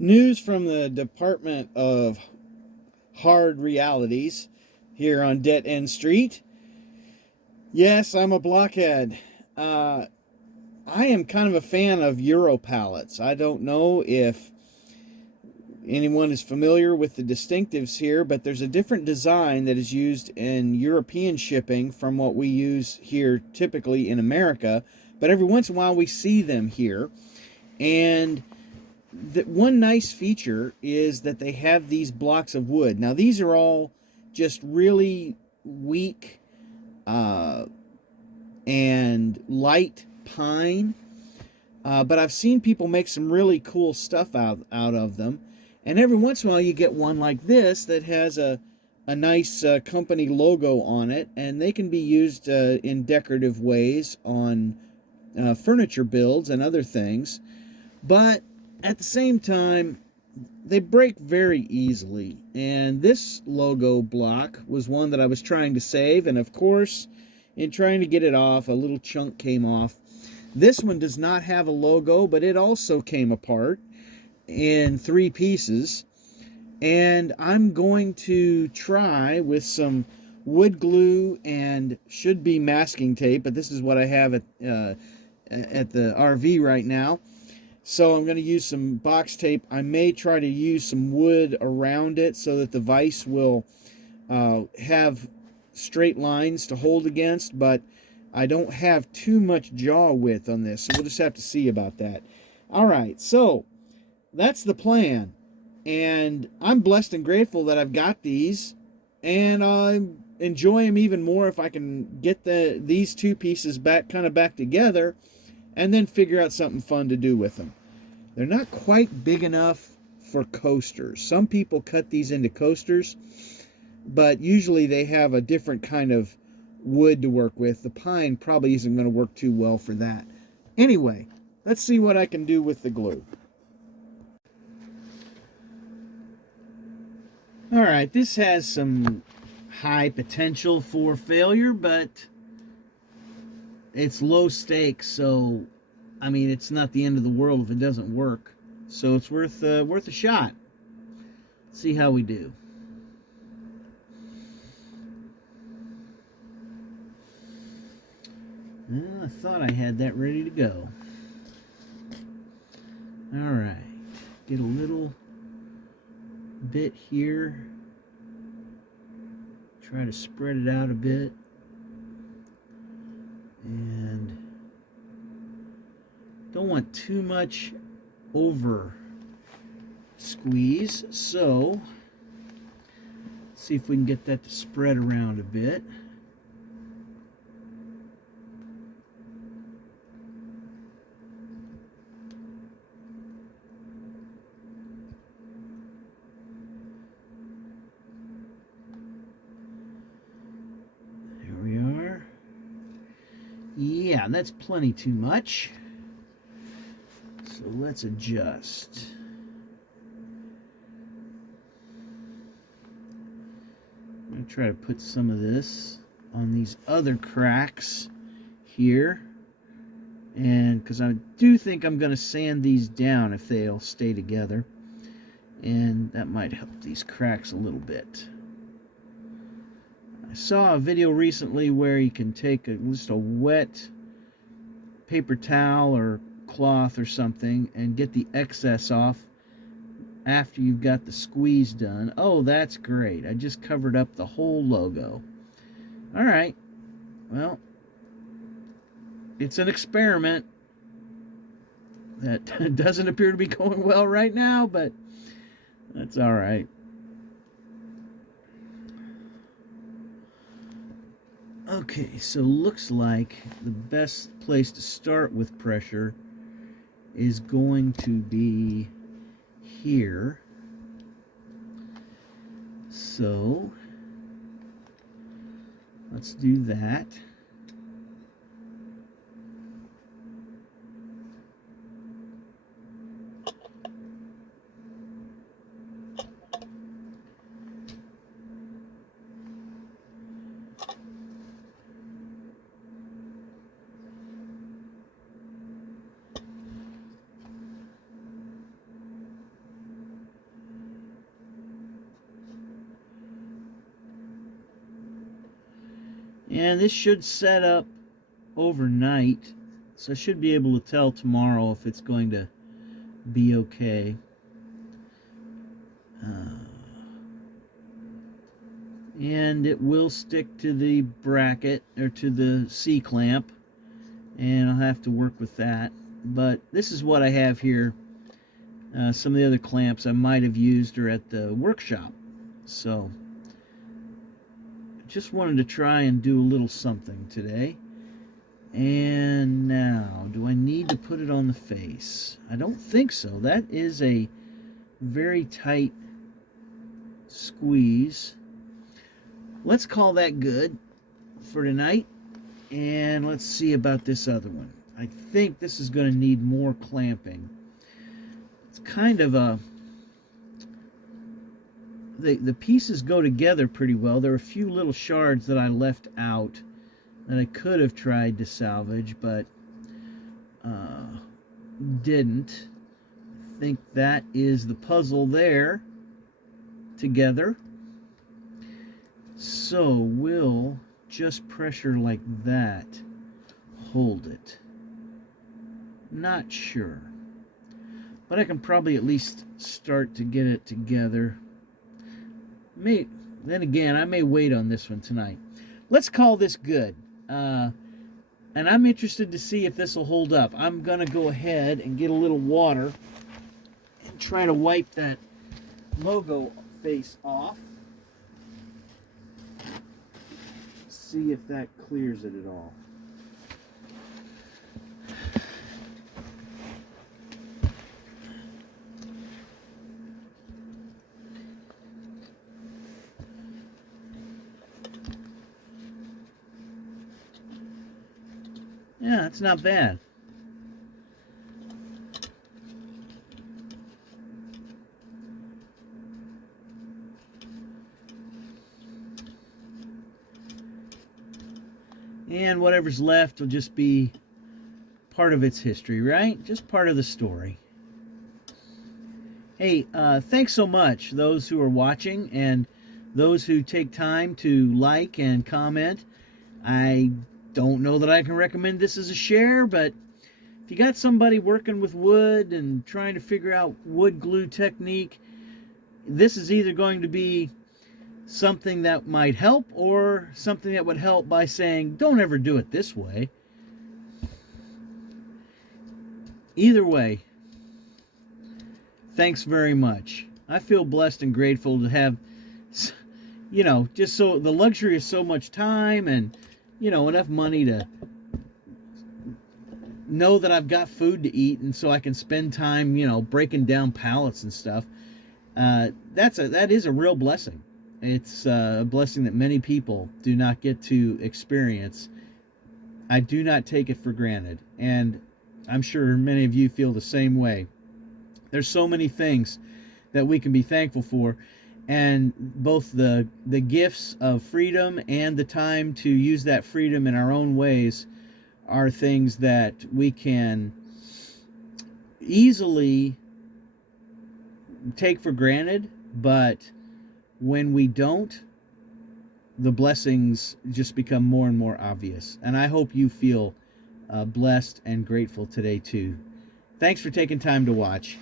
News from the Department of Hard Realities here on Dead End Street. Yes, I'm a blockhead. Uh, I am kind of a fan of Euro-Pallets. I don't know if anyone is familiar with the distinctives here, but there's a different design that is used in European shipping from what we use here typically in America. But every once in a while we see them here. And the one nice feature is that they have these blocks of wood. Now, these are all just really weak uh, and light pine, but I've seen people make some really cool stuff out of them. And every once in a while, you get one like this that has a nice company logo on it, and they can be used in decorative ways on furniture builds and other things. But at the same time, they break very easily. And this logo block was one that I was trying to save, and of course, in trying to get it off, a little chunk came off. This one does not have a logo, but it also came apart in 3 pieces. And I'm going to try with some wood glue and should be masking tape, but this is what I have at the RV right now. So I'm going to use some box tape. I may try to use some wood around it so that the vise will have straight lines to hold against, but I don't have too much jaw width on this, so we'll just have to see about that. All right, so that's the plan, and I'm blessed and grateful that I've got these, and I enjoy them even more if I can get these 2 pieces back together, and then figure out something fun to do with them. They're not quite big enough for coasters. Some people cut these into coasters, but usually they have a different kind of wood to work with. The pine probably isn't going to work too well for that. Anyway, let's see what I can do with the glue. All right, this has some high potential for failure, but it's low stakes, so I mean, it's not the end of the world if it doesn't work. So it's worth a shot. Let's see how we do. Well, I thought I had that ready to go. All right, get a little bit here. Try to spread it out a bit. And don't want too much over squeeze, so let's see if we can get that to spread around a bit. There we are. Yeah, that's plenty too much. So let's adjust. I'm going to try to put some of this on these other cracks here. And because I do think I'm going to sand these down if they'll stay together. And that might help these cracks a little bit. I saw a video recently where you can take just a wet paper towel or cloth or something and get the excess off after you've got the squeeze done. Oh, that's great. I just covered up the whole logo. All right. Well, it's an experiment that doesn't appear to be going well right now, but that's all right. Okay, so looks like the best place to start with pressure is going to be here. So let's do that. And this should set up overnight, so I should be able to tell tomorrow if it's going to be okay. And it will stick to the bracket, or to the C-clamp, and I'll have to work with that. But this is what I have here. Some of the other clamps I might have used are at the workshop. So, just wanted to try and do a little something today. And now, do I need to put it on the face? I don't think so. That is a very tight squeeze. Let's call that good for tonight. And let's see about this other one. I think this is going to need more clamping. It's kind of a... The pieces go together pretty well. There are a few little shards that I left out that I could have tried to salvage, but didn't. I think that is the puzzle there together. So we'll just pressure like that. Hold it. Not sure. But I can probably at least start to get it together. Then again, I may wait on this one tonight. Let's call this good. And I'm interested to see if this will hold up. I'm going to go ahead and get a little water and try to wipe that logo face off. See if that clears it at all. Yeah, it's not bad. And whatever's left will just be part of its history, right? Just part of the story. Hey, thanks so much, those who are watching and those who take time to like and comment. I don't know that I can recommend this as a share, but if you got somebody working with wood and trying to figure out wood glue technique, this is either going to be something that might help or something that would help by saying, don't ever do it this way. Either way, thanks very much. I feel blessed and grateful to have, you know, just so the luxury of so much time and, you know, enough money to know that I've got food to eat, and so I can spend time, you know, breaking down pallets and stuff. That is a real blessing. It's a blessing that many people do not get to experience. I do not take it for granted, and I'm sure many of you feel the same way. There's so many things that we can be thankful for, and both the gifts of freedom and the time to use that freedom in our own ways are things that we can easily take for granted, but when we don't, the blessings just become more and more obvious. And I hope you feel blessed and grateful today too. Thanks for taking time to watch.